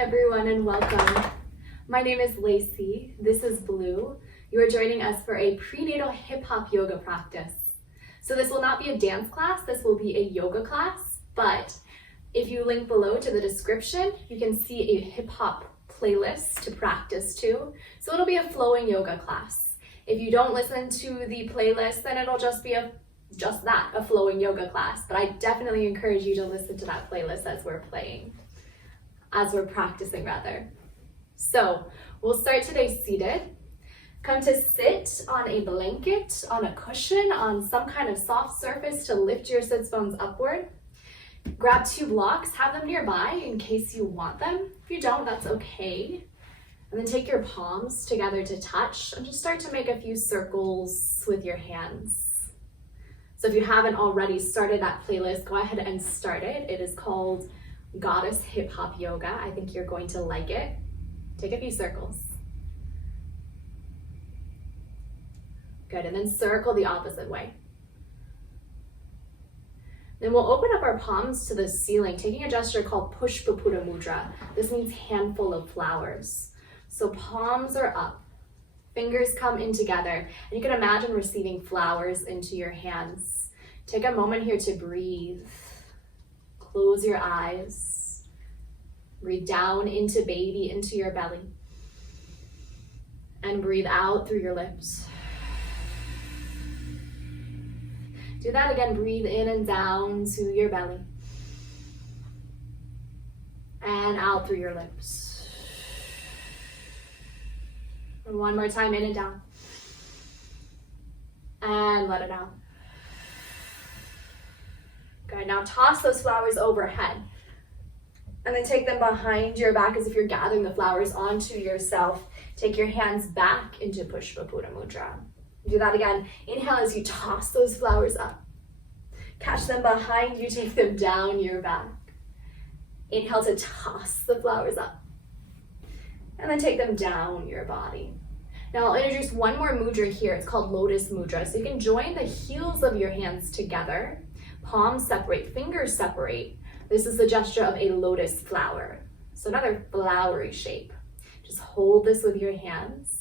everyone and welcome. My name is Lacey. This is Blue. You are joining us for a prenatal hip hop yoga practice. So this will not be a dance class, this will be a yoga class, but if you link below to the description, you can see a hip hop playlist to practice to. So it'll be a flowing yoga class. If you don't listen to the playlist, then it'll just be a flowing yoga class. But I definitely encourage you to listen to that playlist as we're practicing rather. So we'll start today seated. Come to sit on a blanket, on a cushion, on some kind of soft surface to lift your sits bones upward. Grab 2 blocks, have them nearby in case you want them. If you don't, that's okay. And then take your palms together to touch and just start to make a few circles with your hands. So if you haven't already started that playlist, go ahead and start it. It is called Goddess Hip Hop Yoga. I think you're going to like it. Take a few circles. Good, and then circle the opposite way. Then we'll open up our palms to the ceiling, taking a gesture called Pushpa Mudra. This means handful of flowers. So palms are up, fingers come in together, and you can imagine receiving flowers into your hands. Take a moment here to breathe. Close your eyes. Breathe down into baby, into your belly. And breathe out through your lips. Do that again, breathe in and down to your belly. And out through your lips. And one more time, in and down. And let it out. Good, now toss those flowers overhead. And then take them behind your back as if you're gathering the flowers onto yourself. Take your hands back into Pushpa Mudra. Do that again. Inhale as you toss those flowers up. Catch them behind you, take them down your back. Inhale to toss the flowers up. And then take them down your body. Now I'll introduce one more mudra here. It's called Lotus Mudra. So you can join the heels of your hands together. Palms separate, fingers separate. This is the gesture of a lotus flower. So another flowery shape. Just hold this with your hands.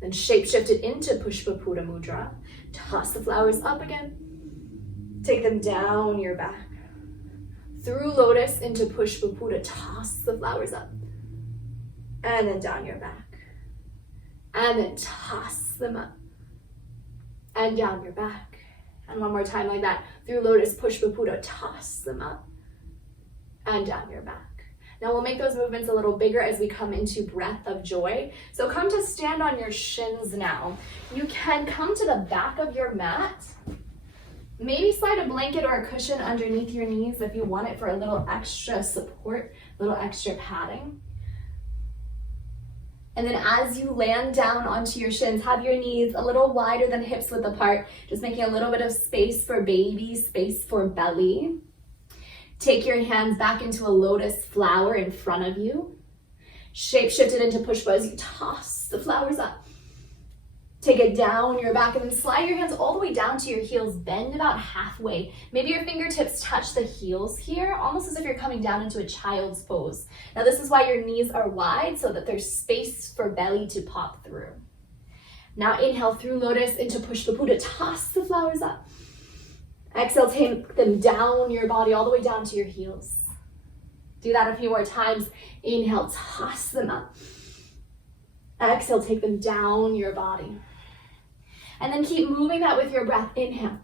Then shape shift it into Pushpa Mudra. Toss the flowers up again. Take them down your back. Through lotus into Pushpa, toss the flowers up. And then down your back. And then toss them up. And down your back. And one more time like that. Through lotus, Pushpa, toss them up. And down your back. Now we'll make those movements a little bigger as we come into breath of joy. So come to stand on your shins now. You can come to the back of your mat. Maybe slide a blanket or a cushion underneath your knees if you want it for a little extra support, a little extra padding. And then as you land down onto your shins, have your knees a little wider than hips width apart, just making a little bit of space for baby, space for belly. Take your hands back into a lotus flower in front of you. Shape shift it into Pushpa as you toss the flowers up. Take it down your back and then slide your hands all the way down to your heels. Bend about halfway. Maybe your fingertips touch the heels here, almost as if you're coming down into a child's pose. Now this is why your knees are wide, so that there's space for belly to pop through. Now inhale through lotus into Pushpa, toss the flowers up. Exhale, take them down your body, all the way down to your heels. Do that a few more times. Inhale, toss them up. Exhale, take them down your body. And then keep moving that with your breath. Inhale.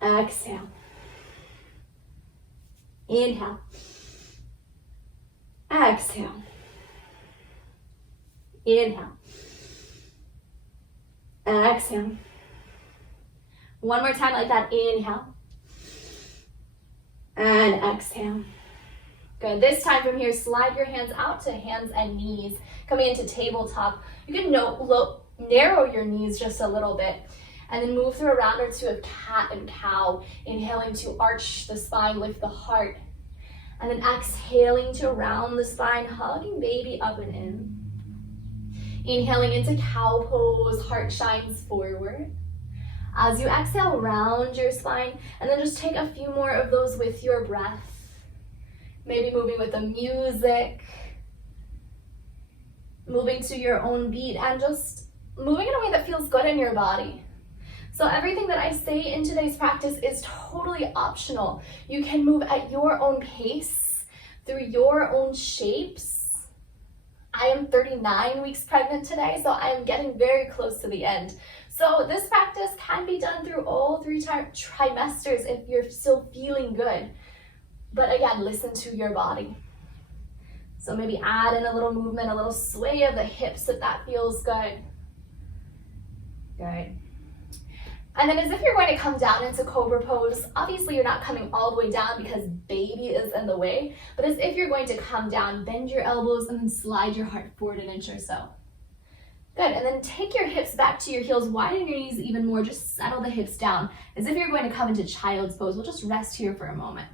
Exhale. Inhale. Exhale. Inhale. Exhale. One more time like that. Inhale. And exhale. Good. This time from here, slide your hands out to hands and knees. Coming into tabletop. You can narrow your knees just a little bit. And then move through a round or two of cat and cow. Inhaling to arch the spine, lift the heart. And then exhaling to round the spine, hugging baby up and in. Inhaling into cow pose, heart shines forward. As you exhale, round your spine, and then just take a few more of those with your breath. Maybe moving with the music, moving to your own beat, and just moving in a way that feels good in your body. So everything that I say in today's practice is totally optional. You can move at your own pace, through your own shapes. I am 39 weeks pregnant today, so I am getting very close to the end. So this practice can be done through all 3 trimesters if you're still feeling good. But again, listen to your body. So maybe add in a little movement, a little sway of the hips if that feels good. Good. And then as if you're going to come down into Cobra Pose, obviously you're not coming all the way down because baby is in the way, but as if you're going to come down, bend your elbows and then slide your heart forward an inch or so. Good, and then take your hips back to your heels, widen your knees even more, just settle the hips down. As if you're going to come into Child's Pose. We'll just rest here for a moment.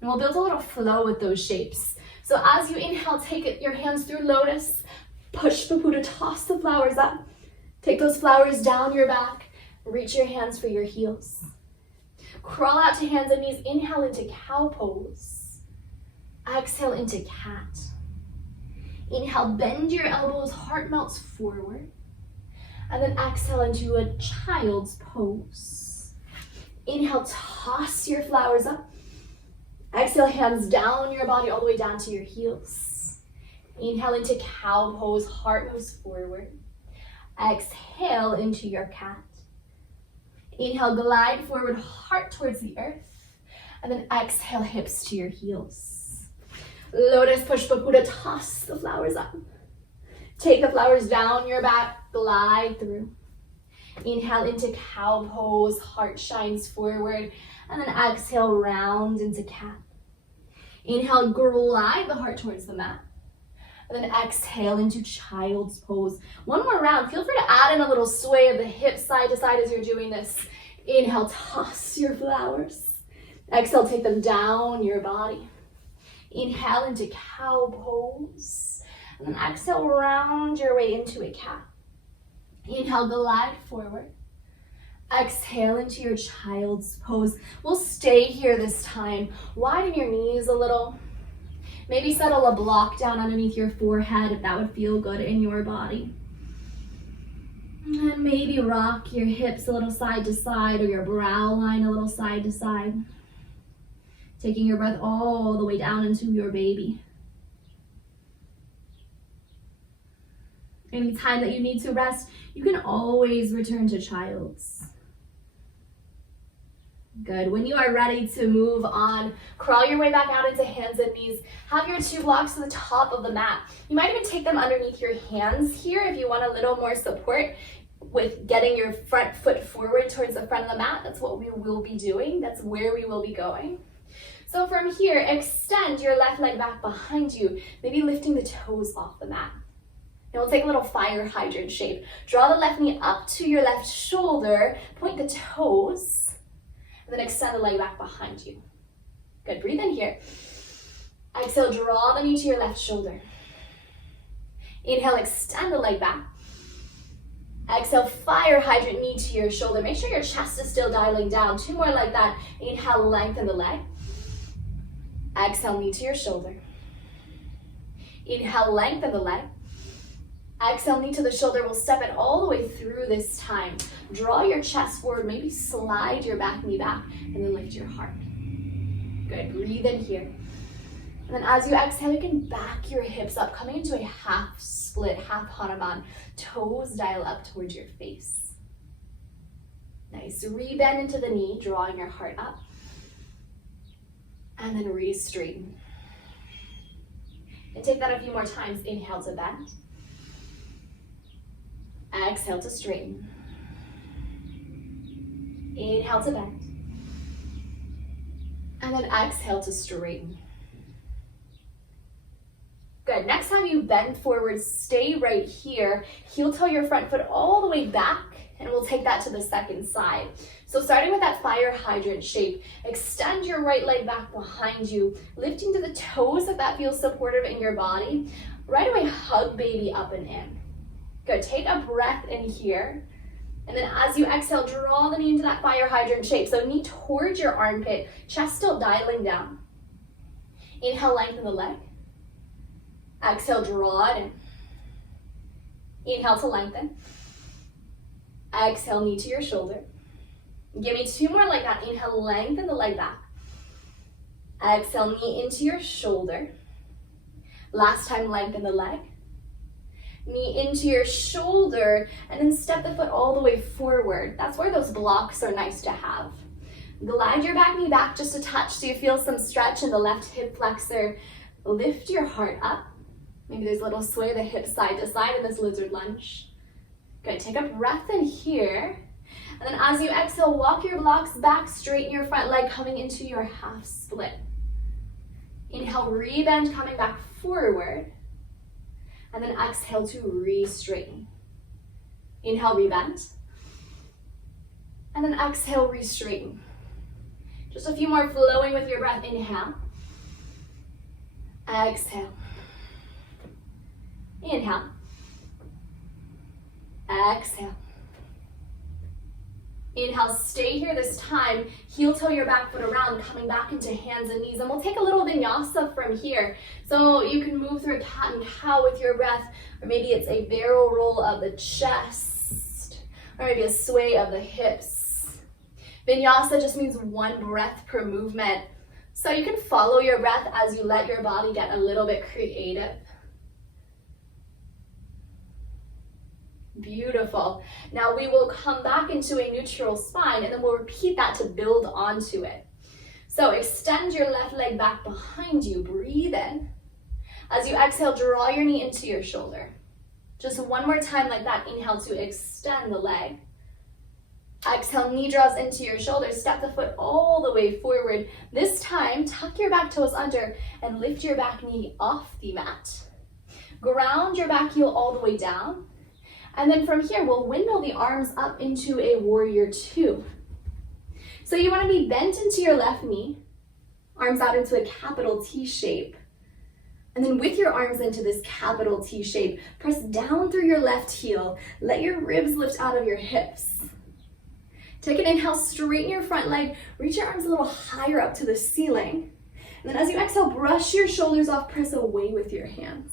And we'll build a little flow with those shapes. So as you inhale, take your hands through Lotus, push the Buddha, toss the flowers up. Take those flowers down your back, reach your hands for your heels. Crawl out to hands and knees, inhale into Cow Pose. Exhale into Cat. Inhale, bend your elbows, heart melts forward. And then exhale into a Child's Pose. Inhale, toss your flowers up. Exhale, hands down your body all the way down to your heels. Inhale into Cow Pose, heart moves forward. Exhale into your Cat. Inhale, glide forward, heart towards the earth. And then exhale, hips to your heels. Lotus Pushpa Buddha, toss the flowers up. Take the flowers down your back, glide through. Inhale into Cow Pose, heart shines forward. And then exhale, round into Cat. Inhale, glide the heart towards the mat. And then exhale into Child's Pose. One more round. Feel free to add in a little sway of the hips side to side as you're doing this. Inhale, toss your flowers. Exhale, take them down your body. Inhale into Cow Pose. And then exhale, round your way into a Cat. Inhale, glide forward. Exhale into your Child's Pose. We'll stay here this time. Widen your knees a little. Maybe settle a block down underneath your forehead if that would feel good in your body. And maybe rock your hips a little side to side or your brow line a little side to side. Taking your breath all the way down into your baby. Anytime that you need to rest, you can always return to Child's. Good. When you are ready to move on, crawl your way back out into hands and knees. Have your 2 blocks to the top of the mat. You might even take them underneath your hands here if you want a little more support with getting your front foot forward towards the front of the mat. That's what we will be doing. That's where we will be going. So from here, extend your left leg back behind you, maybe lifting the toes off the mat. And we'll take a little fire hydrant shape. Draw the left knee up to your left shoulder, point the toes, and then extend the leg back behind you. Good, breathe in here. Exhale, draw the knee to your left shoulder. Inhale, extend the leg back. Exhale, fire hydrant knee to your shoulder. Make sure your chest is still dialing down. 2 more like that. Inhale, lengthen the leg. Exhale, knee to your shoulder. Inhale, lengthen the leg. Exhale, knee to the shoulder. We'll step it all the way through this time. Draw your chest forward, maybe slide your back knee back, and then lift your heart. Good, breathe in here. And then as you exhale, you can back your hips up, coming into a half split, half Hanuman. Toes dial up towards your face. Nice, rebend into the knee, drawing your heart up. And then re-straighten. And take that a few more times. Inhale to bend. Exhale to straighten. Inhale to bend. And then exhale to straighten. Good. Next time you bend forward, stay right here. Heel toe your front foot all the way back, and we'll take that to the second side. So starting with that fire hydrant shape, extend your right leg back behind you, lifting to the toes if that feels supportive in your body. Right away, hug baby up and in. Good, take a breath in here. And then as you exhale, draw the knee into that fire hydrant shape. So knee towards your armpit, chest still dialing down. Inhale, lengthen the leg. Exhale, draw it in. Inhale to lengthen. Exhale, knee to your shoulder. Give me 2 more like that. Inhale, lengthen the leg back. Exhale, knee into your shoulder. Last time, lengthen the leg. Knee into your shoulder, and then step the foot all the way forward. That's where those blocks are nice to have. Glide your back knee back just a touch so you feel some stretch in the left hip flexor. Lift your heart up. Maybe there's a little sway of the hips side to side in this lizard lunge. Good, take a breath in here. And then as you exhale, walk your blocks back, straighten your front leg coming into your half split. Inhale, rebend, coming back forward. And then exhale to re-straighten. Inhale, rebend. And then exhale, re-straighten. Just a few more flowing with your breath. Inhale. Exhale. Inhale. Exhale. Inhale, stay here this time. Heel toe your back foot around, coming back into hands and knees. And we'll take a little vinyasa from here. So you can move through a cat and cow with your breath, or maybe it's a barrel roll of the chest, or maybe a sway of the hips. Vinyasa just means 1 breath per movement. So you can follow your breath as you let your body get a little bit creative. Beautiful. Now we will come back into a neutral spine, and then we'll repeat that to build onto it. So extend your left leg back behind you. Breathe in. As you exhale, draw your knee into your shoulder. Just 1 more time like that. Inhale to extend the leg. Exhale, knee draws into your shoulder. Step the foot all the way forward. This time, tuck your back toes under and lift your back knee off the mat. Ground your back heel all the way down. And then from here, we'll windmill the arms up into a warrior 2. So you want to be bent into your left knee, arms out into a capital T shape. And then with your arms into this capital T shape, press down through your left heel. Let your ribs lift out of your hips. Take an inhale, straighten your front leg, reach your arms a little higher up to the ceiling. And then as you exhale, brush your shoulders off, press away with your hands.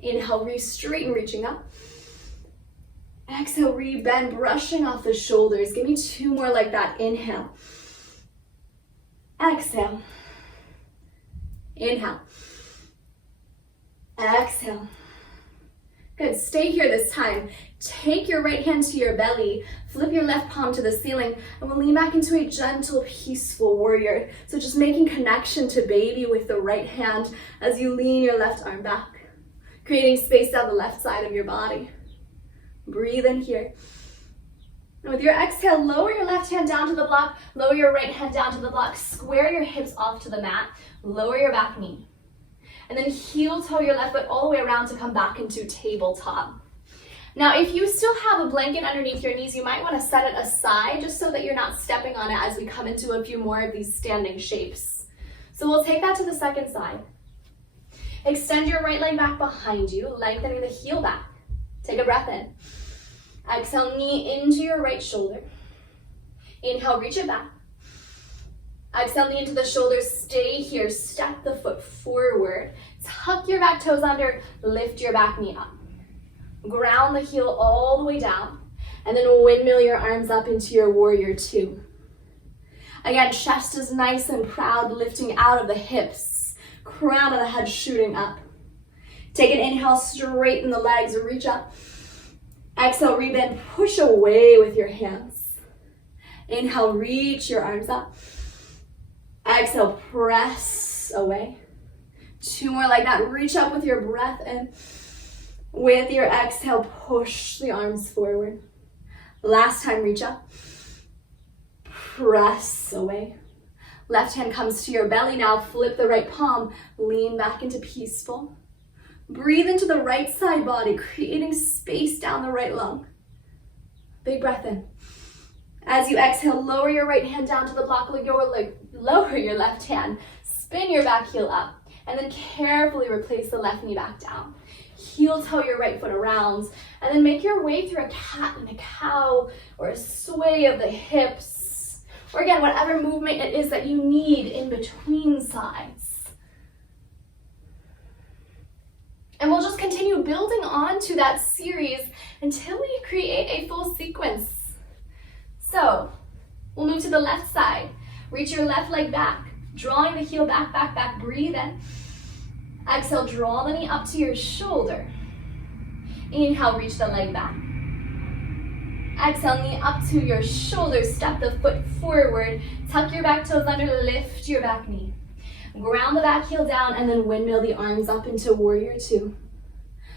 Inhale, re-straighten, reaching up. Exhale, re-bend, brushing off the shoulders. Give me 2 more like that. Inhale. Exhale. Inhale. Exhale. Good, stay here this time. Take your right hand to your belly, flip your left palm to the ceiling, and we'll lean back into a gentle, peaceful warrior. So just making connection to baby with the right hand as you lean your left arm back, creating space down the left side of your body. Breathe in here. And with your exhale, lower your left hand down to the block, lower your right hand down to the block, square your hips off to the mat, lower your back knee. And then heel toe your left foot all the way around to come back into tabletop. Now, if you still have a blanket underneath your knees, you might want to set it aside just so that you're not stepping on it as we come into a few more of these standing shapes. So we'll take that to the second side. Extend your right leg back behind you, lengthening the heel back. Take a breath in. Exhale, knee into your right shoulder. Inhale, reach it back. Exhale, knee into the shoulder. Stay here. Step the foot forward. Tuck your back toes under. Lift your back knee up. Ground the heel all the way down. And then windmill your arms up into your warrior 2. Again, chest is nice and proud, lifting out of the hips. Crown of the head shooting up. Take an inhale, straighten the legs, reach up. Exhale, rebend, push away with your hands. Inhale, reach your arms up. Exhale, press away. 2 more like that. Reach up with your breath in. With your exhale, push the arms forward. Last time, reach up. Press away. Left hand comes to your belly now. Flip the right palm. Lean back into peaceful. Breathe into the right side body, creating space down the right lung. Big breath in. As you exhale, lower your right hand down to the block, lower your left hand, spin your back heel up, and then carefully replace the left knee back down. Heel toe your right foot around, and then make your way through a cat and a cow, or a sway of the hips, or again, whatever movement it is that you need in between sides. And we'll just continue building on to that series until we create a full sequence. So we'll move to the left side. Reach your left leg back, drawing the heel back, back, back. Breathe in. Exhale, draw the knee up to your shoulder. Inhale, reach the leg back. Exhale, knee up to your shoulder. Step the foot forward. Tuck your back toes under, lift your back knee. Ground the back heel down and then windmill the arms up into warrior two.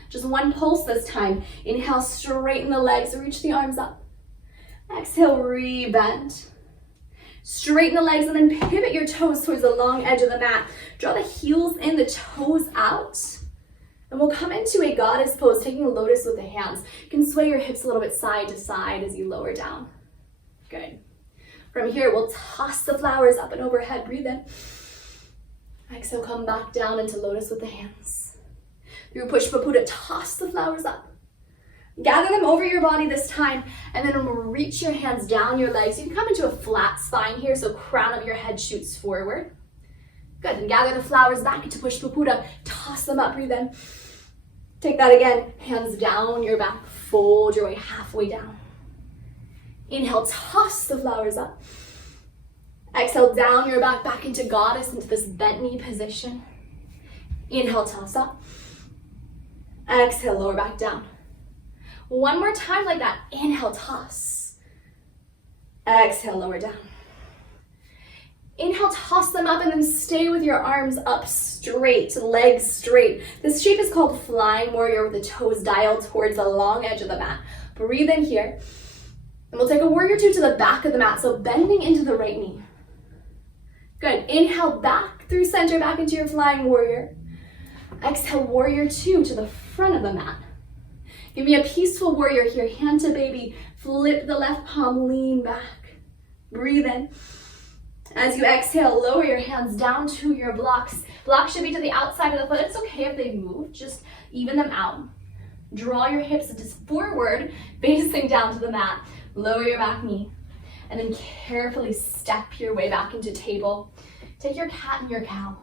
Just one pulse this time. Inhale, straighten the legs, reach the arms up. Exhale, re-bend. Straighten the legs and then pivot your toes towards the long edge of the mat. Draw the heels in, the toes out. And we'll come into a goddess pose, taking a lotus with the hands. You can sway your hips a little bit side to side as you lower down. Good. From here, we'll toss the flowers up and overhead. Breathe in. Exhale, come back down into lotus with the hands. Through Pushpa Puta, toss the flowers up. Gather them over your body this time, and then reach your hands down your legs. You can come into a flat spine here, so crown of your head shoots forward. Good, and gather the flowers back into Pushpa Puta. Toss them up, breathe in. Take that again, hands down your back, fold your way halfway down. Inhale, toss the flowers up. Exhale, down your back, back into goddess, into this bent knee position. Inhale, toss up. Exhale, lower back down. One more time like that. Inhale, toss. Exhale, lower down. Inhale, toss them up and then stay with your arms up straight, legs straight. This shape is called flying warrior with the toes dialed towards the long edge of the mat. Breathe in here. And we'll take a warrior two to the back of the mat, so bending into the right knee. Good. Inhale, back through center, back into your flying warrior. Exhale, warrior two to the front of the mat. Give me a peaceful warrior here. Hand to baby. Flip the left palm, lean back. Breathe in. As you exhale, lower your hands down to your blocks. Blocks should be to the outside of the foot. It's okay if they move. Just even them out. Draw your hips just forward, facing down to the mat. Lower your back knee. And then carefully step your way back into table. Take your cat and your cow.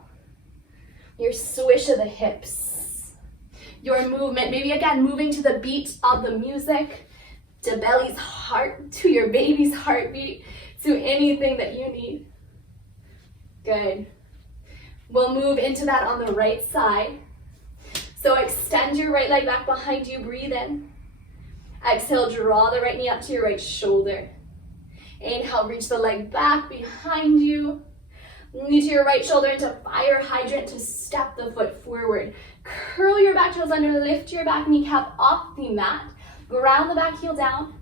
Your swish of the hips. Your movement, maybe again, moving to the beat of the music, to belly's heart, to your baby's heartbeat, to anything that you need. Good. We'll move into that on the right side. So extend your right leg back behind you, breathe in. Exhale, draw the right knee up to your right shoulder. Inhale, reach the leg back behind you. Knee to your right shoulder into fire hydrant to step the foot forward. Curl your back toes under, lift your back kneecap off the mat. Ground the back heel down,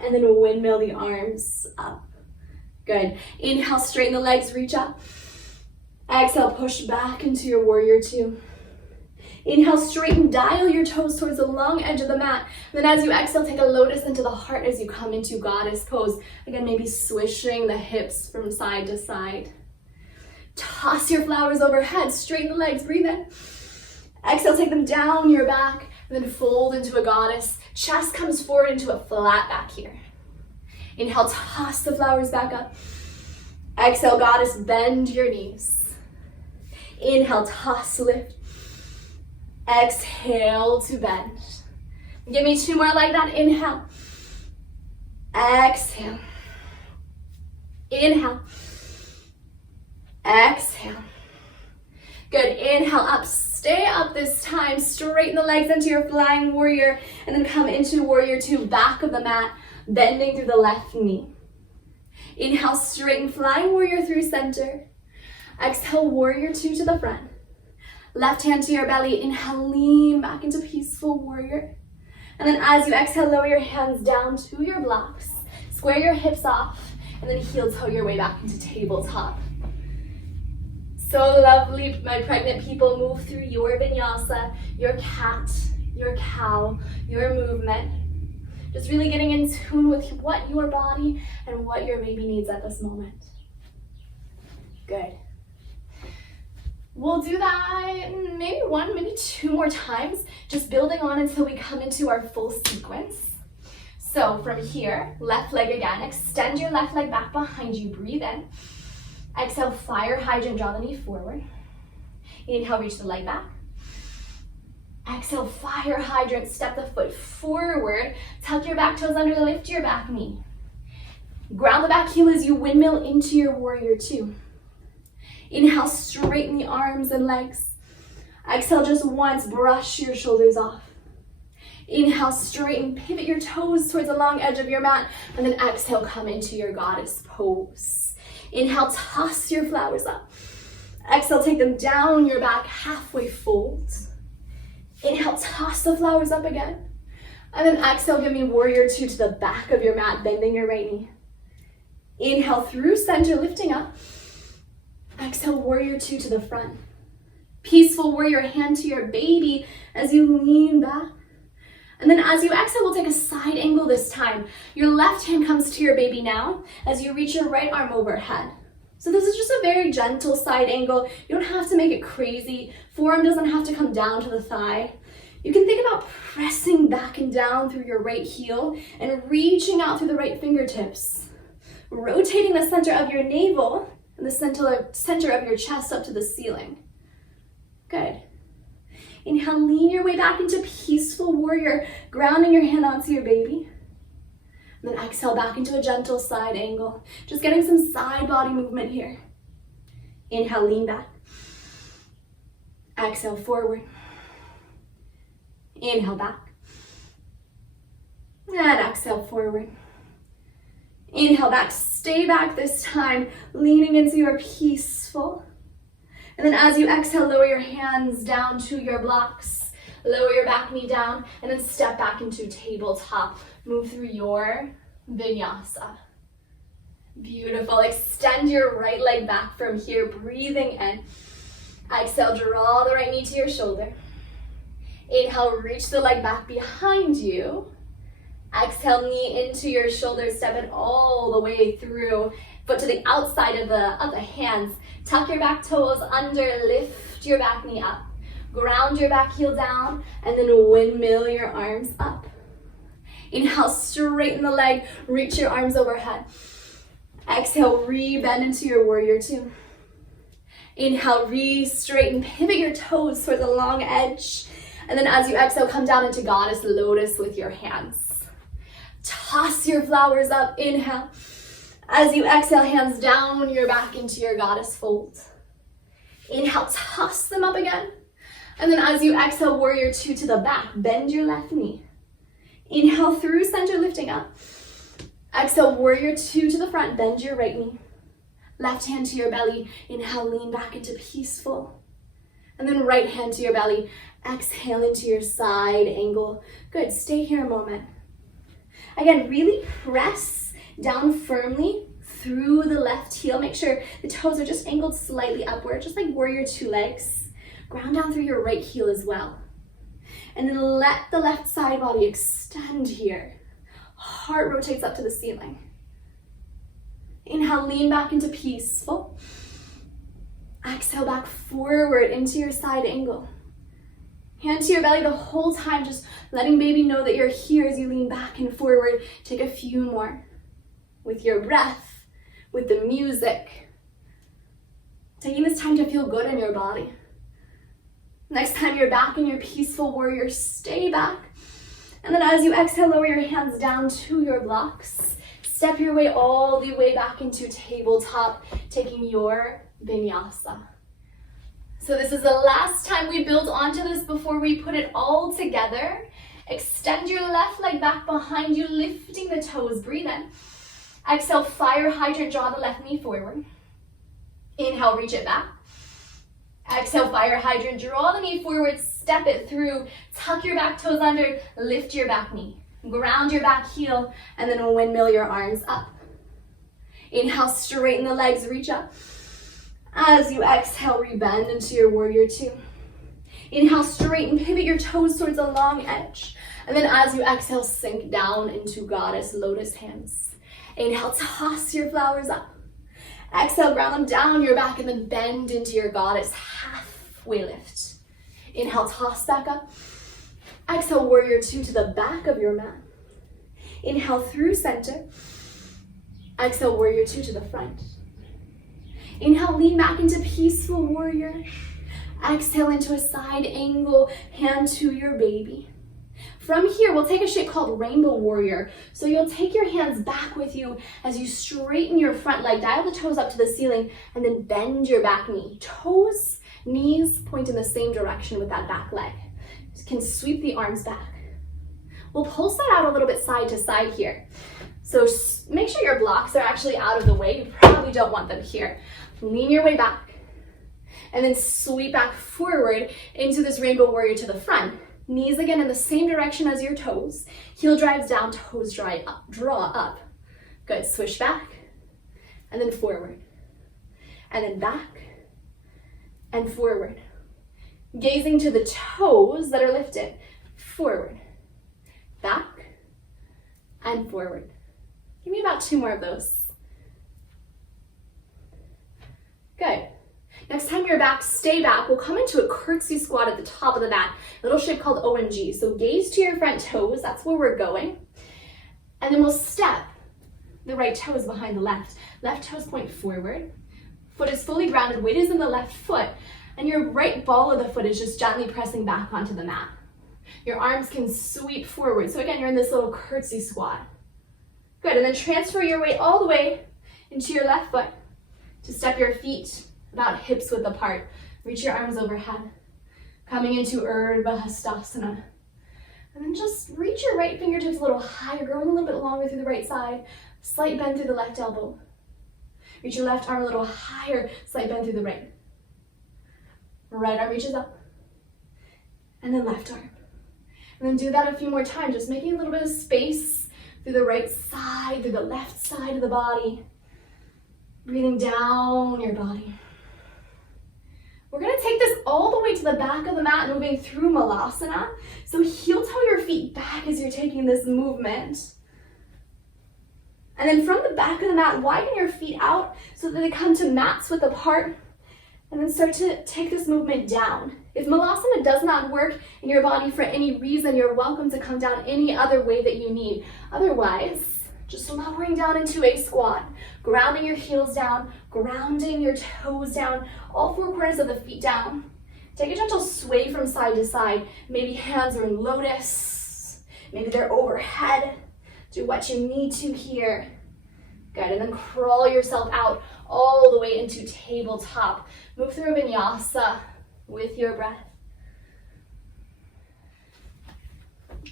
and then windmill the arms up. Good. Inhale, straighten the legs, reach up. Exhale, push back into your warrior two. Inhale, straighten, dial your toes towards the long edge of the mat. And then as you exhale, take a lotus into the heart as you come into goddess pose. Again, maybe swishing the hips from side to side. Toss your flowers overhead, straighten the legs, breathe in. Exhale, take them down your back, and then fold into a goddess. Chest comes forward into a flat back here. Inhale, toss the flowers back up. Exhale, goddess, bend your knees. Inhale, toss, lift. Exhale to bend. Give me two more like that. Inhale. Exhale. Inhale. Exhale. Good. Inhale up. Stay up this time. Straighten the legs into your flying warrior and then come into warrior two, back of the mat, bending through the left knee. Inhale, straighten flying warrior through center. Exhale, warrior two to the front. Left hand to your belly. Inhale, lean back into peaceful warrior. And then as you exhale, lower your hands down to your blocks. Square your hips off and then heel toe your way back into tabletop. So lovely, my pregnant people. Move through your vinyasa, your cat, your cow, your movement. Just really getting in tune with what your body and what your baby needs at this moment. Good. We'll do that maybe one, maybe two more times, just building on until we come into our full sequence. So from here, left leg again, extend your left leg back behind you, breathe in. Exhale, fire hydrant, draw the knee forward. Inhale, reach the leg back. Exhale, fire hydrant, step the foot forward, tuck your back toes under, lift your back knee. Ground the back heel as you windmill into your warrior two. Inhale, straighten the arms and legs. Exhale, just once, brush your shoulders off. Inhale, straighten, pivot your toes towards the long edge of your mat, and then exhale, come into your goddess pose. Inhale, toss your flowers up. Exhale, take them down your back, halfway fold. Inhale, toss the flowers up again. And then exhale, give me warrior two to the back of your mat, bending your right knee. Inhale through center, lifting up. Exhale, warrior two to the front. Peaceful warrior, hand to your baby as you lean back. And then as you exhale, we'll take a side angle this time. Your left hand comes to your baby now as you reach your right arm overhead. So this is just a very gentle side angle. You don't have to make it crazy. Forearm doesn't have to come down to the thigh. You can think about pressing back and down through your right heel and reaching out through the right fingertips. Rotating the center of your navel and the center of your chest up to the ceiling. Good. Inhale, lean your way back into peaceful warrior, grounding your hand onto your baby. And then exhale back into a gentle side angle. Just getting some side body movement here. Inhale, lean back. Exhale, forward. Inhale, back. And exhale, forward. Inhale, back. Stay back this time, leaning into your peaceful. And then as you exhale, lower your hands down to your blocks. Lower your back knee down, and then step back into tabletop. Move through your vinyasa. Beautiful. Extend your right leg back from here, breathing in. Exhale, draw the right knee to your shoulder. Inhale, reach the leg back behind you. Exhale, knee into your shoulder, step it all the way through. Foot to the outside of the hands. Tuck your back toes under, lift your back knee up. Ground your back heel down, and then windmill your arms up. Inhale, straighten the leg, reach your arms overhead. Exhale, re-bend into your warrior two. Inhale, re-straighten, pivot your toes toward the long edge. And then as you exhale, come down into goddess lotus with your hands. Toss your flowers up, inhale. As you exhale, hands down your back into your goddess fold. Inhale, toss them up again. And then as you exhale, warrior two to the back, bend your left knee. Inhale through center, lifting up. Exhale, warrior two to the front, bend your right knee. Left hand to your belly. Inhale, lean back into peaceful. And then right hand to your belly. Exhale into your side angle. Good, stay here a moment. Again, really press down firmly through the left heel. Make sure the toes are just angled slightly upward, just like warrior two legs. Ground down through your right heel as well. And then let the left side body extend here. Heart rotates up to the ceiling. Inhale, lean back into peaceful. Exhale, back forward into your side angle. Hand to your belly the whole time, just letting baby know that you're here as you lean back and forward. Take a few more. With your breath, with the music. Taking this time to feel good in your body. Next time you're back in your peaceful warrior, stay back. And then as you exhale, lower your hands down to your blocks. Step your way all the way back into tabletop, taking your vinyasa. So this is the last time we build onto this before we put it all together. Extend your left leg back behind you, lifting the toes, breathe in. Exhale, fire hydrant, draw the left knee forward. Inhale, reach it back. Exhale, fire hydrant, draw the knee forward, step it through, tuck your back toes under, lift your back knee. Ground your back heel, and then windmill your arms up. Inhale, straighten the legs, reach up. As you exhale, rebend into your warrior two. Inhale, straighten, pivot your toes towards the long edge. And then as you exhale, sink down into goddess lotus hands. Inhale, toss your flowers up. Exhale, ground them down your back and then bend into your goddess halfway lift. Inhale, toss back up. Exhale, warrior two to the back of your mat. Inhale through center. Exhale, warrior two to the front. Inhale, lean back into peaceful warrior. Exhale into a side angle, hand to your baby. From here, we'll take a shape called Rainbow Warrior. So you'll take your hands back with you as you straighten your front leg, dial the toes up to the ceiling, and then bend your back knee. Toes, knees point in the same direction with that back leg. You can sweep the arms back. We'll pulse that out a little bit side to side here. So make sure your blocks are actually out of the way. You probably don't want them here. Lean your way back, and then sweep back forward into this Rainbow Warrior to the front. Knees again in the same direction as your toes. Heel drives down, toes draw up. Good, swish back, and then forward. And then back, and forward. Gazing to the toes that are lifted. Forward, back, and forward. Give me about 2 more of those. Good. Next time you're back, stay back. We'll come into a Curtsy Squat at the top of the mat, a little shape called OMG. So gaze to your front toes, that's where we're going. And then we'll step the right toes behind the left. Left toes point forward. Foot is fully grounded, weight is in the left foot, and your right ball of the foot is just gently pressing back onto the mat. Your arms can sweep forward. So again, you're in this little Curtsy Squat. Good, and then transfer your weight all the way into your left foot to step your feet about hips width apart. Reach your arms overhead. Coming into Urdhva Hastasana. And then just reach your right fingertips a little higher, growing a little bit longer through the right side. Slight bend through the left elbow. Reach your left arm a little higher, slight bend through the right. Right arm reaches up. And then left arm. And then do that a few more times, just making a little bit of space through the right side, through the left side of the body. Breathing down your body. We're gonna take this all the way to the back of the mat, moving through Malasana. So heel toe your feet back as you're taking this movement. And then from the back of the mat, widen your feet out so that they come to mats width apart. And then start to take this movement down. If Malasana does not work in your body for any reason, you're welcome to come down any other way that you need. Otherwise, just lowering down into a squat, grounding your heels down, grounding your toes down, all 4 corners of the feet down. Take a gentle sway from side to side. Maybe hands are in lotus. Maybe they're overhead. Do what you need to here. Good, and then crawl yourself out all the way into tabletop. Move through vinyasa with your breath.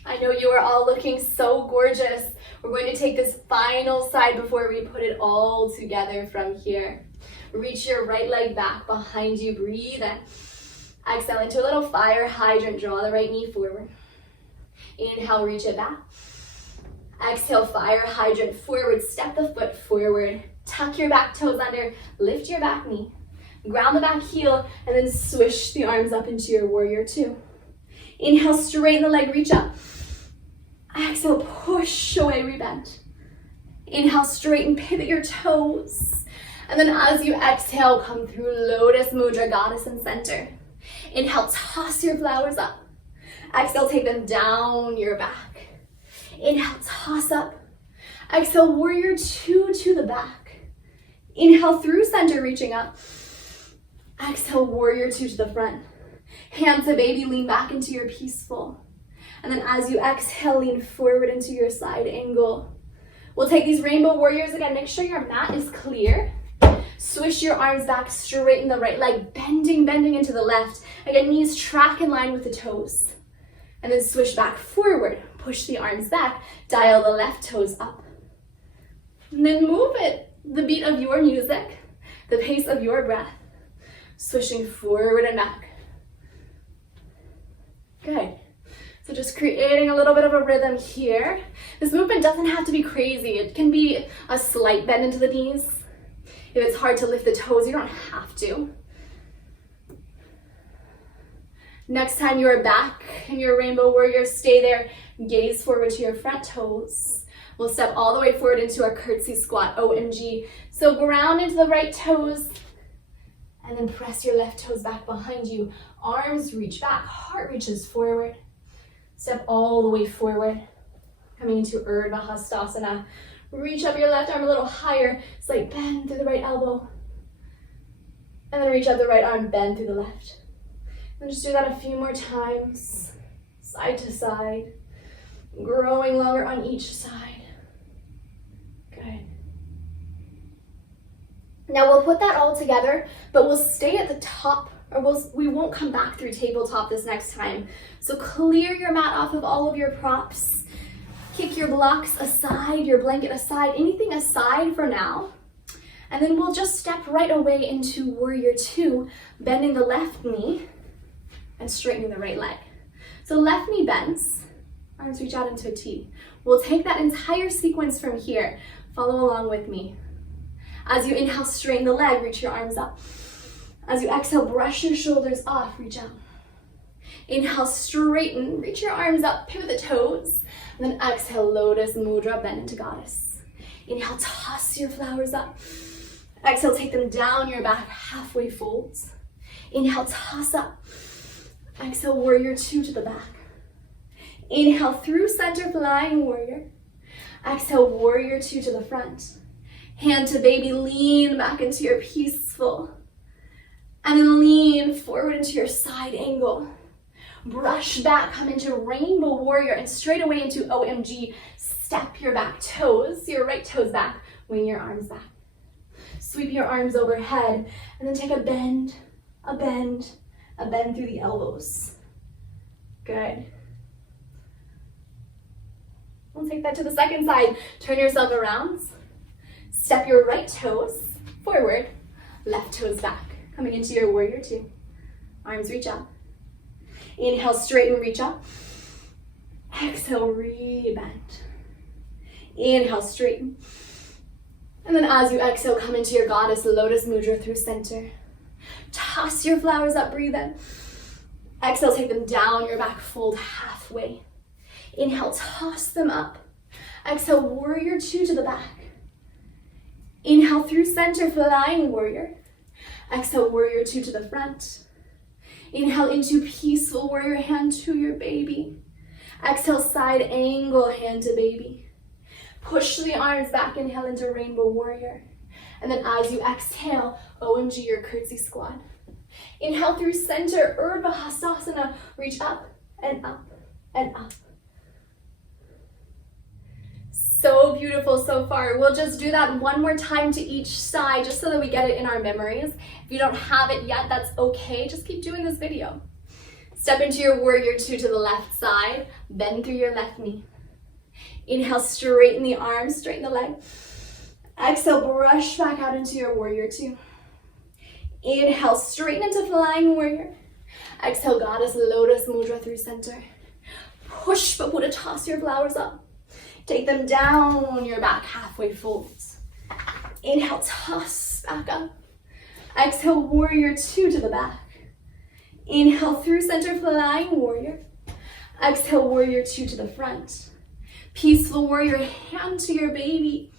I know you are all looking so gorgeous. We're going to take this final side before we put it all together from here. Reach your right leg back behind you. Breathe in. Exhale into a little fire hydrant. Draw the right knee forward. Inhale, reach it back. Exhale, fire hydrant forward. Step the foot forward. Tuck your back toes under. Lift your back knee. Ground the back heel, and then swish the arms up into your warrior 2. Inhale, straighten the leg, reach up. Exhale, push away, rebend. Inhale, straighten, pivot your toes. And then as you exhale, come through Lotus Mudra, Goddess in center. Inhale, toss your flowers up. Exhale, take them down your back. Inhale, toss up. Exhale, warrior 2 to the back. Inhale, through center, reaching up. Exhale, warrior 2 to the front. Hands to baby, lean back into your peaceful. And then as you exhale, lean forward into your side angle. We'll take these rainbow warriors again. Make sure your mat is clear. Swish your arms back, straighten the right leg, bending into the left. Again, knees track in line with the toes. And then swish back forward. Push the arms back, dial the left toes up. And then move it, the beat of your music, the pace of your breath. Swishing forward and back. Good. So just creating a little bit of a rhythm here. This movement doesn't have to be crazy. It can be a slight bend into the knees. If it's hard to lift the toes, you don't have to. Next time you are back in your rainbow warrior, stay there. Gaze forward to your front toes. We'll step all the way forward into our Curtsy Squat, OMG. So ground into the right toes. And then press your left toes back behind you. Arms reach back, heart reaches forward. Step all the way forward. Coming into Urdhva Hastasana. Reach up your left arm a little higher. Slight bend through the right elbow. And then reach up the right arm, bend through the left. And just do that a few more times, side to side, growing longer on each side. Good. Now we'll put that all together, but we'll stay at the top, or we won't come back through tabletop this next time. So clear your mat off of all of your props. Kick your blocks aside, your blanket aside, anything aside for now. And then we'll just step right away into Warrior Two, bending the left knee and straightening the right leg. So left knee bends, arms reach out into a T. We'll take that entire sequence from here. Follow along with me. As you inhale, straighten the leg, reach your arms up. As you exhale, brush your shoulders off, reach out. Inhale, straighten, reach your arms up, pivot the toes. And then exhale, Lotus Mudra, bend into Goddess. Inhale, toss your flowers up. Exhale, take them down your back, halfway folds. Inhale, toss up. Exhale, Warrior Two to the back. Inhale, through center, Flying Warrior. Exhale, Warrior Two to the front. Hand to baby, lean back into your peaceful. And then lean forward into your side angle. Brush back, come into Rainbow Warrior, and straight away into OMG. Step your back toes, your right toes back, wing your arms back. Sweep your arms overhead, and then take a bend, a bend, a bend through the elbows. Good. We'll take that to the second side. Turn yourself around. Step your right toes forward, left toes back. Coming into your Warrior Two. Arms reach up. Inhale, straighten, reach up. Exhale, re-bend. Inhale, straighten. And then as you exhale, come into your Goddess Lotus Mudra through center. Toss your flowers up, breathe in. Exhale, take them down your back, fold halfway. Inhale, toss them up. Exhale, Warrior Two to the back. Inhale, through center, Flying Warrior. Exhale, Warrior Two to the front. Inhale into Peaceful Warrior, hand to your baby. Exhale, side angle, hand to baby. Push the arms back, inhale into Rainbow Warrior. And then as you exhale, OMG, your Curtsy Squad. Inhale through center, Urdhva Hastasana. Reach up and up and up. So beautiful so far. We'll just do that one more time to each side, just so that we get it in our memories. If you don't have it yet, that's okay. Just keep doing this video. Step into your Warrior Two to the left side. Bend through your left knee. Inhale, straighten the arms, straighten the leg. Exhale, brush back out into your Warrior Two. Inhale, straighten into Flying Warrior. Exhale, Goddess Lotus Mudra through center. Push, but put a toss your flowers up. Take them down your back, halfway folds. Inhale, toss back up. Exhale, Warrior Two to the back. Inhale, through center, Flying Warrior. Exhale, Warrior Two to the front. Peaceful Warrior, hand to your baby.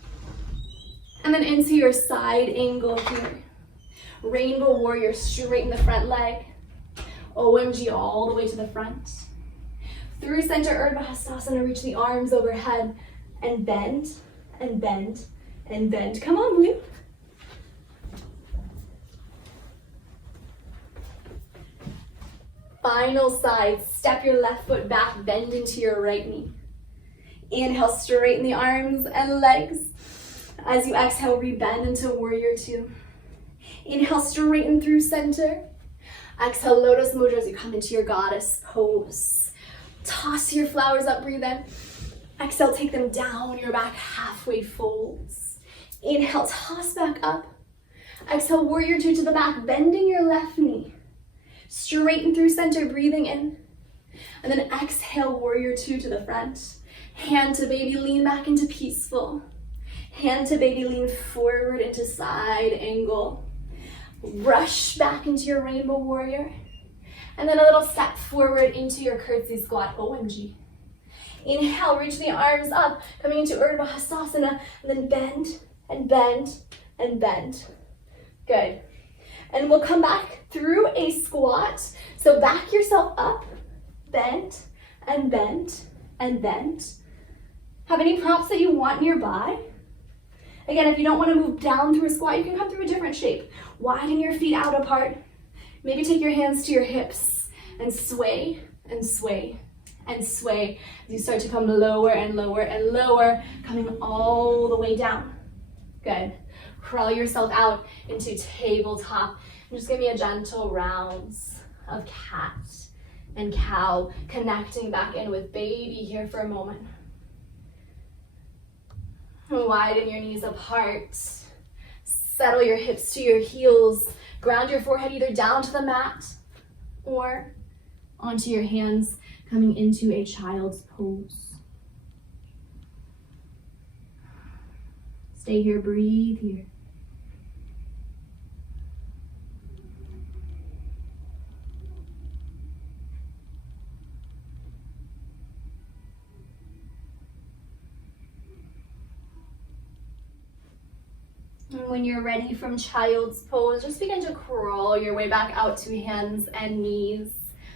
And then into your side angle here. Rainbow Warrior, straighten the front leg. OMG, all the way to the front. Through center, Urdhva Hastasana, reach the arms overhead and bend, and bend, and bend. Come on, Blue. Final side, step your left foot back, bend into your right knee. Inhale, straighten the arms and legs. As you exhale, rebend into Warrior Two. Inhale, straighten through center. Exhale, Lotus Mudra as you come into your Goddess Pose. Toss your flowers up, breathe in. Exhale, take them down your back, halfway folds. Inhale, toss back up. Exhale, Warrior Two to the back, bending your left knee. Straighten through center, breathing in. And then exhale, Warrior Two to the front. Hand to baby, lean back into Peaceful. Hand to baby, lean forward into side angle. Rush back into your Rainbow Warrior. And then a little step forward into your Curtsy Squat, OMG. Inhale, reach the arms up, coming into Urdhva Hastasana, and then bend, and bend, and bend. Good. And we'll come back through a squat. So back yourself up, bend, and bend, and bend. Have any props that you want nearby? Again, if you don't want to move down through a squat, you can come through a different shape. Widen your feet out apart. Maybe take your hands to your hips And sway and sway and sway as you start to come lower and lower and lower, coming all the way down. Good. Crawl yourself out into tabletop. And just give me a gentle rounds of cat and cow, connecting back in with baby here for a moment. Widen your knees apart. Settle your hips to your heels. Ground your forehead either down to the mat or onto your hands, coming into a child's pose. Stay here, breathe here. And when you're ready from child's pose, just begin to crawl your way back out to hands and knees.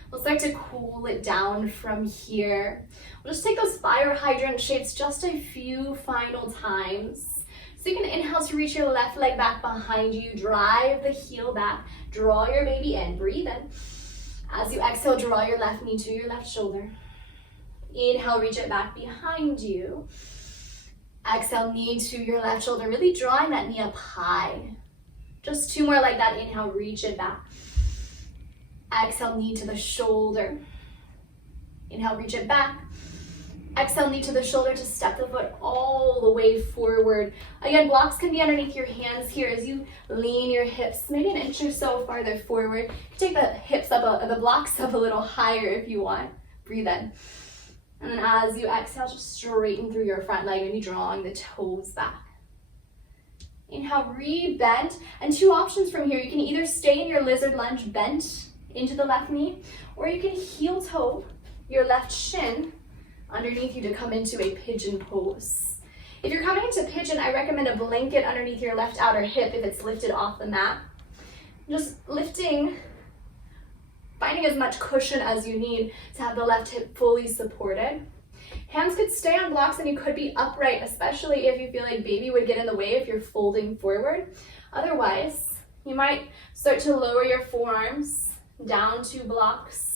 We'll start to cool it down from here. We'll just take those fire hydrant shapes just a few final times. So you can inhale to reach your left leg back behind you, drive the heel back, draw your baby in, breathe in. As you exhale, draw your left knee to your left shoulder. Inhale, reach it back behind you. Exhale, knee to your left shoulder, really drawing that knee up high. Just two more like that. Inhale, reach it back. Exhale, knee to the shoulder. Inhale, reach it back. Exhale, knee to the shoulder to step the foot all the way forward. Again, blocks can be underneath your hands here as you lean your hips maybe an inch or so farther forward. You can take the hips up, the blocks up a little higher if you want. Breathe in. And then as you exhale, just straighten through your front leg, maybe drawing the toes back. Inhale, re-bend. And two options from here. You can either stay in your lizard lunge bent into the left knee, or you can heel toe your left shin underneath you to come into a pigeon pose. If you're coming into pigeon, I recommend a blanket underneath your left outer hip if it's lifted off the mat. Just lifting, finding as much cushion as you need to have the left hip fully supported. Hands could stay on blocks and you could be upright, especially if you feel like baby would get in the way if you're folding forward. Otherwise, you might start to lower your forearms down to blocks